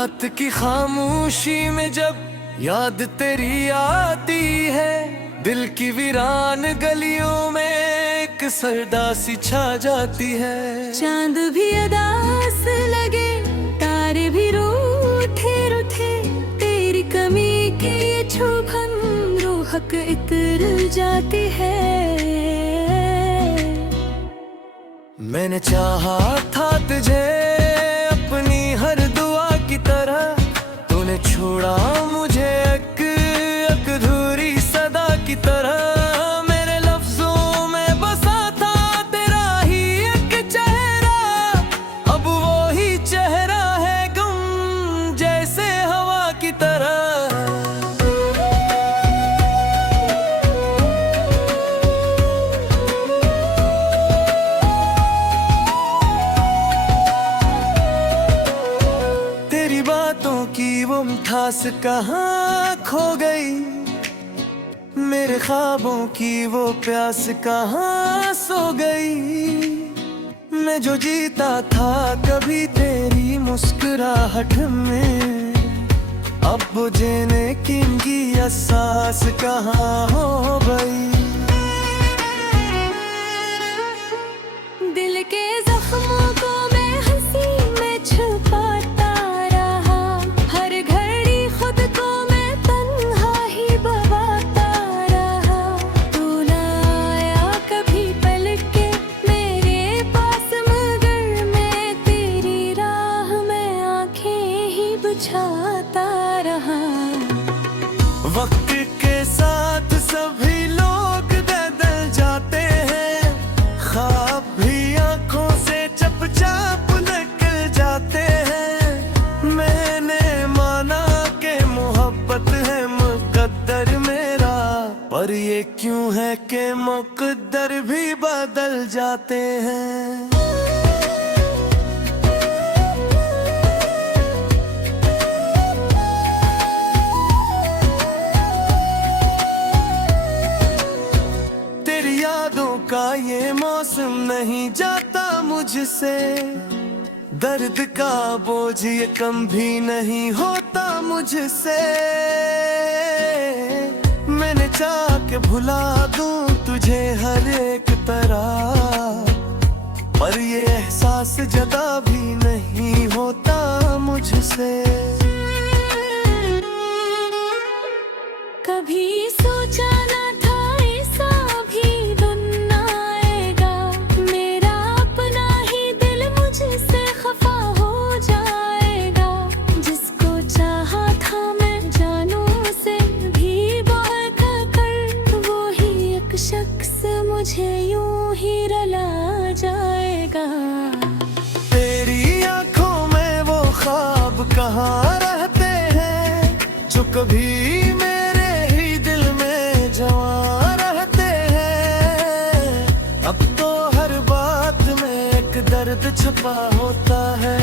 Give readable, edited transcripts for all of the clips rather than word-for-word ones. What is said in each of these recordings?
रात की खामोशी में जब याद तेरी आती है, दिल की वीरान गलियों में एक सरदा सी छा जाती है। चांद भी अदास लगे, तारे भी रूठे रूठे, तेरी कमी की ये छुभन रूहक इतर जाती है। मैंने चाहा था तुझे अपनी हर दुआ की तरह, तूने छोड़ा मुझे एक अधूरी सदा की तरह। मेरे लफ्जों में बसा था तेरा ही एक चेहरा, अब वो ही चेहरा है गुम जैसे हवा की तरह। वो मिठास कहाँ खो गई, मेरे ख्वाबों की वो प्यास कहाँ सो गई। मैं जो जीता था कभी तेरी मुस्कुराहट में, अब वो जीने की एहसास कहाँ हो गई। दिल के जख्मों को मैं हंसी में छुपाता रहा, हर घड़ी खुद को मैं तन्हा ही बवाता रहा। तू ना आया कभी पलट के मेरे पास, मगर मैं तेरी राह में आंखें ही बुझाता रहा। वक्त के साथ सभी लोग बदल जाते हैं, ख्वाब भी आंखों से चपचाप निकल जाते हैं। मैंने माना कि मोहब्बत है मुकद्दर मेरा, पर ये क्यों है कि मुकद्दर भी बदल जाते हैं। का ये मौसम नहीं जाता मुझसे, दर्द का बोझ ये कम भी नहीं होता मुझसे। मैंने चाह के भुला दूं तुझे हर एक तरह, पर ये एहसास जदा भी नहीं होता मुझसे। कभी सोचा ना था ऐसा भी दिन आएगा, मेरा अपना ही दिल मुझसे खफा हो जाएगा। जिसको चाहा था मैं जानूं से भी बढ़ कर, वो ही एक शख्स मुझे यूं ही रुला जाएगा। तेरी आंखों में वो ख्वाब कहाँ रहते हैं, जो कभी मेरे ही दिल में जवां रहते हैं। अब तो हर बात में एक दर्द छुपा होता है,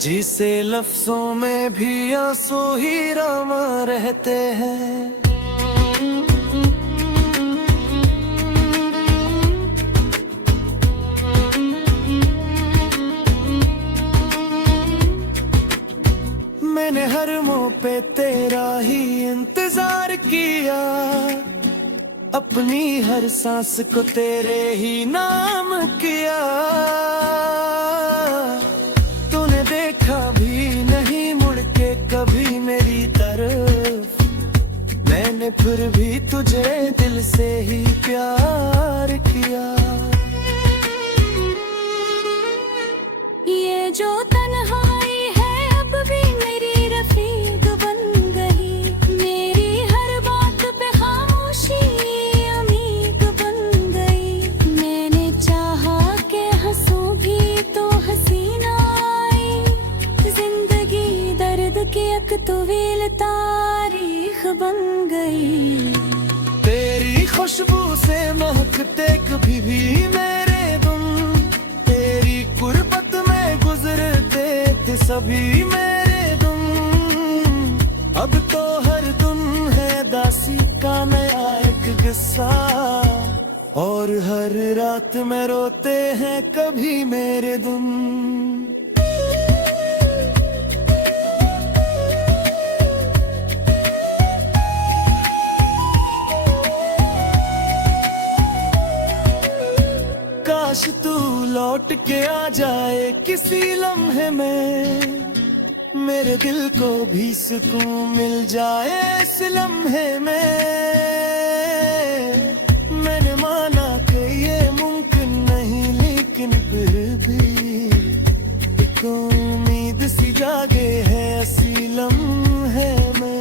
जिसे लफ्जों में भी आंसू ही रमा रहते हैं। मैंने हर मोड़ पे तेरा ही इंतजार किया, अपनी हर सांस को तेरे ही नाम किया। तूने देखा भी नहीं मुड़ के कभी मेरी तरफ, मैंने फिर भी तुझे दिल से ही प्यार किया। ये जो तन्हाई है अब भी मेरी रफीक बन गई, मेरी हर बात पे खामोशी अमीक बन गई। मैंने चाहा कि हंसूं भी तो हंसी ना आई, जिंदगी दर्द की एक तवील तारीख बन गई। तेरी खुशबू से महकते कभी भी मेरे दुम, तेरी गुर्बत में गुजरते थे सभी मेरे दुम। अब तो हर दुम है दासी का नया एक किस्सा, और हर रात में रोते हैं कभी मेरे दुम। लौट के आ जाए किसी लम्हे में, मेरे दिल को भी सुकून मिल जाए इस लम्हे में। मैंने माना कि ये मुमकिन नहीं, लेकिन फिर भी एक उम्मीद सी जागे है इसी लम्हे में।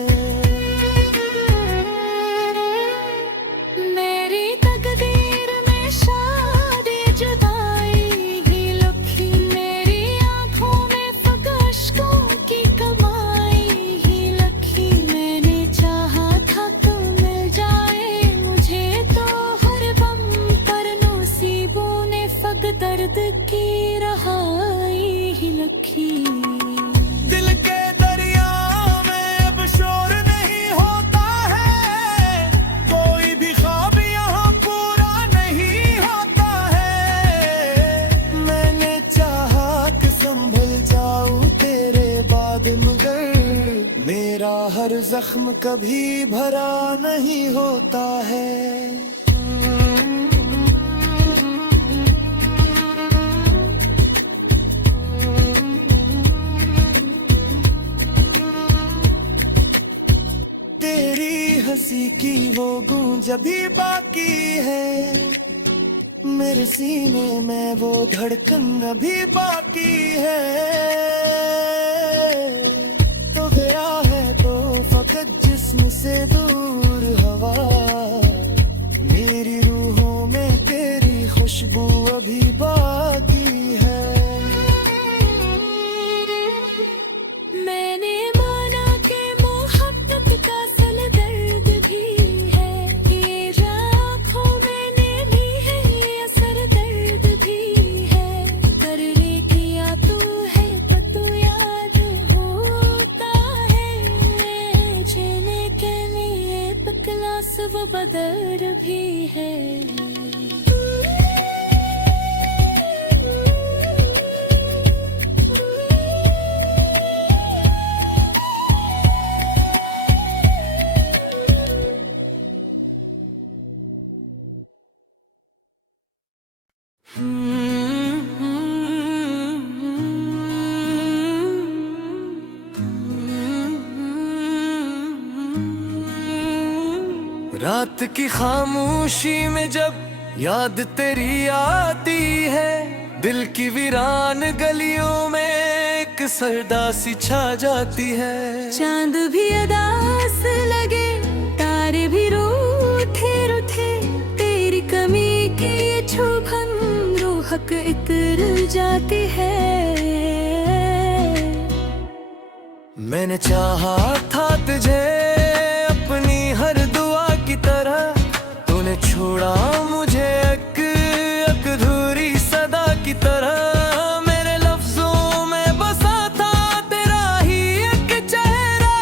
मेरी तकदीर में शादी जुदाई ही लिखी, मेरी आंखों में फकश्कों की कमाई ही लिखी। मैंने चाहा था तो मिल जाए मुझे तो हर बम पर, नसीबों ने फक दर्द की रहाई ही लिखी। दिल के दरिया में अब शोर नहीं होता है, कोई भी ख्वाब यहाँ पूरा नहीं होता है। मैंने चाहा कि संभल जाऊं तेरे बाद, मगर मेरा हर जख्म कभी भरा नहीं होता है। तेरी हंसी की वो गूंज अभी बाकी है, मेरे सीने में वो धड़कन अभी बाकी है। तो गया है तो फकत जिस्म से दूर हवा, मेरी रूहों में तेरी खुशबू अभी बाकी है। मैंने माना कि मोहब्बत का असल दर्द भी है, ये आँखों मैंने भी है, ये असर दर्द भी है। कर ले किया तू है तो तू याद होता है, जीने के लिए तकलास वो बदर भी है। रात की खामोशी में जब याद तेरी आती है, दिल की वीरान गलियों में एक सरदा सी छा जाती है। चांद भी अदास लगे, तारे भी रूठे रूठे, तेरी कमी की ये छुभन रूहक इतर जाती है। मैंने चाहा था तुझे अपनी हर दुआ की तरह, तूने छोड़ा मुझे एक अधूरी सदा की तरह। मेरे लफ्जों में बसा था तेरा ही एक चेहरा,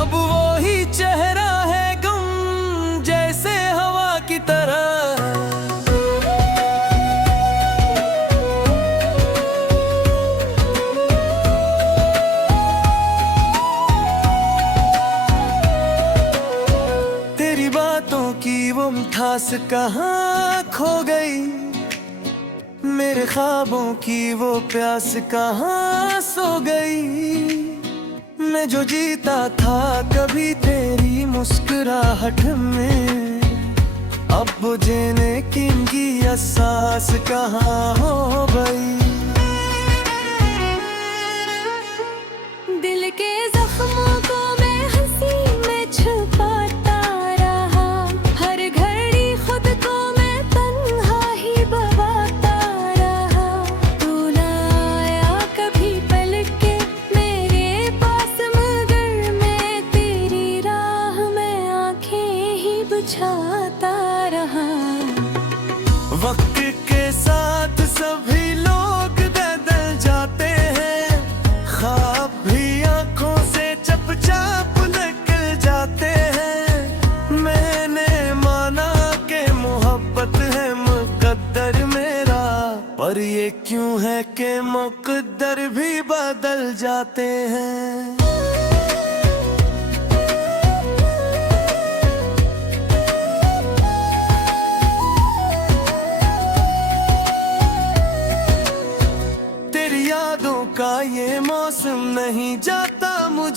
अब वो ही चेहरा है गुम जैसे हवा की तरह। मिठास कहाँ खो गई, मेरे ख्वाबों की वो प्यास कहाँ सो गई। मैं जो जीता था कभी तेरी मुस्कुराहट में, अब वो जीने की एहसास कहाँ हो गई। दिल के जख्मों को मैं हंसी में छुपाता रहा, हर घड़ी खुद को मैं तन्हा ही बवाता रहा। तू ना आया कभी पलट के मेरे पास, मगर मैं तेरी राह में आंखें ही बुझाता रहा। वक्त के साथ सभी लोग बदल जाते हैं, ख्वाब भी आंखों से चपचाप निकल जाते हैं। मैंने माना कि मोहब्बत है मुकद्दर मेरा, पर ये क्यों है कि मुकद्दर भी बदल जाते हैं।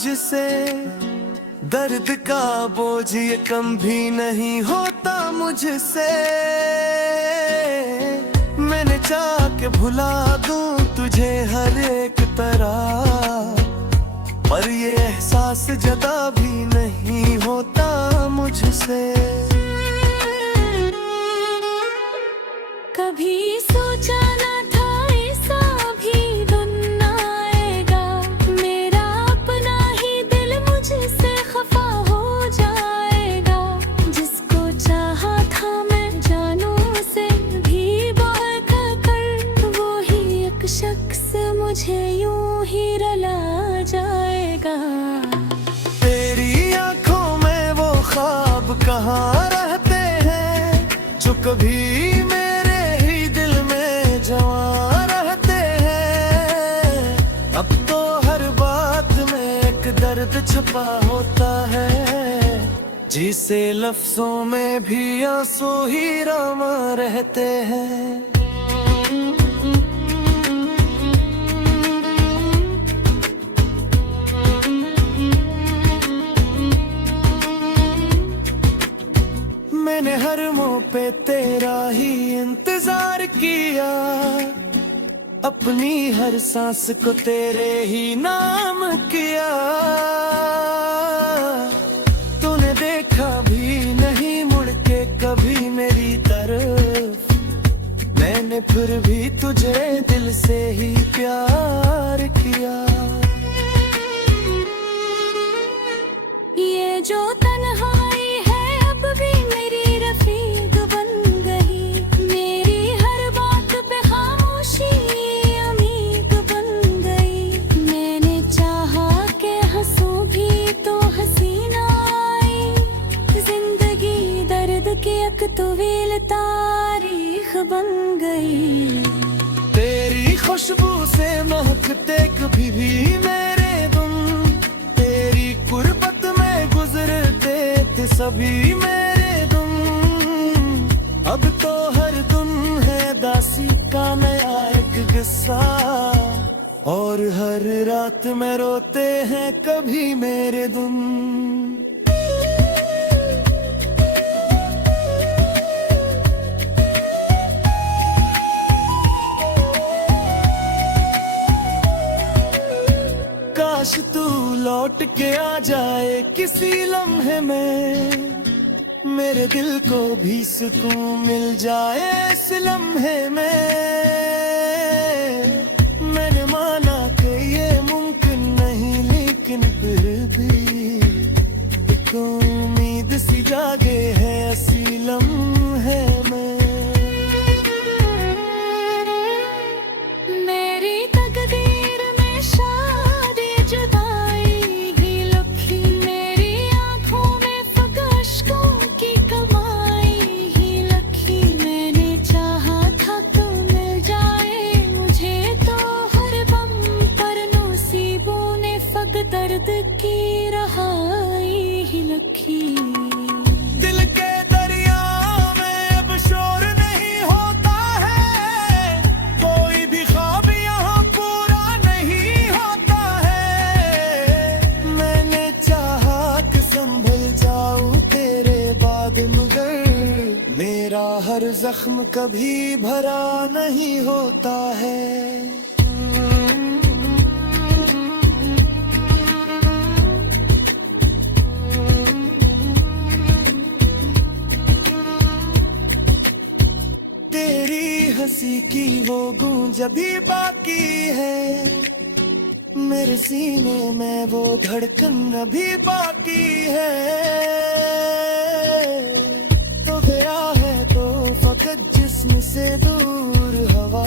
मुझसे, दर्द का बोझ ये कम भी नहीं होता मुझसे। मैंने चाह के भुला दूं तुझे हर एक तरह, पर ये एहसास जदा भी नहीं होता मुझसे। कभी सोचा ना था ऐसा भी दिन आएगा, मेरा अपना ही दिल मुझसे खफा हो जाएगा। जिसको चाहा था मैं जानू से भी बढ़ कर, वो ही एक शख्स मुझे यूं ही रुला जाएगा। तेरी आंखों में वो ख्वाब कहाँ रहते हैं, जो कभी मेरे ही दिल में जवां रहते हैं। अब तो हर बात में एक दर्द छुपा होता है, जिसे लफ्जों में भी आंसू ही रमा रहते हैं। मैंने हर मुंह पे तेरा ही इंतजार किया, अपनी हर सांस को तेरे ही नाम किया। तूने देखा भी नहीं मुड़ के कभी मेरी तरफ, मैंने फिर भी तुझे दिल से ही प्यार किया। ये जो तन्हाई है अब भी मेरी रफीक बन गई, मेरी हर बात पे खामोशी अमीक बन गई। मैंने चाहा के हंसूं भी तो हंसी ना आई, जिंदगी दर्द की एक तवील तारीख बन गई। तेरी खुशबू से महकते कभी भी मेरे दुम, तेरी गुर्बत में गुजरते थे सभी मेरे दुम। अब तो हर दुम है दासी का नया एक किस्सा, और हर रात में रोते हैं कभी मेरे दुम। काश तू लौट के आ जाए किसी लम्हे में, मेरे दिल को भी सुकून मिल जाए इस लम्हे में। मैंने माना कि ये मुमकिन नहीं, लेकिन फिर भी एक उम्मीद सी जागे है इसी लम्हे में। मेरी तकदीर में शादी जुदाई ही लिखी, मेरी आंखों में फकश्कों की कमाई ही लिखी। मैंने चाहा था तो मिल जाए मुझे तो हर बम, पर नसीबों ने फक दर्द की रहाई ही लिखी। दिल के दरिया में अब शोर नहीं होता है, कोई भी ख्वाब यहाँ पूरा नहीं होता है। मैंने चाहा कि संभल जाऊं तेरे बाद, मगर मेरा हर जख्म कभी भरा नहीं होता है। तेरी हंसी की वो गूंज अभी बाकी है, मेरे सीने में वो धड़कन अभी बाकी है। तो गया है तो फकत जिस्म से दूर हवा,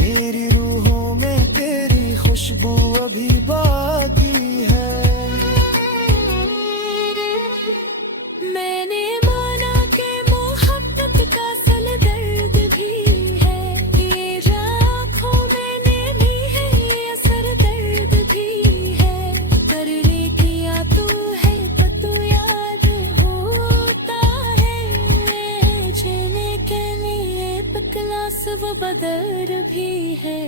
मेरी रूहों में तेरी खुशबू अभी बाकी है। मैंने माना कि मोहब्बत का सल दर्द भी है, ये जो आँखों मैंने भी है ये असर दर्द भी है। कर ले किया तू है तो तू याद होता है, जीने के लिए तकलास वो बदर भी है।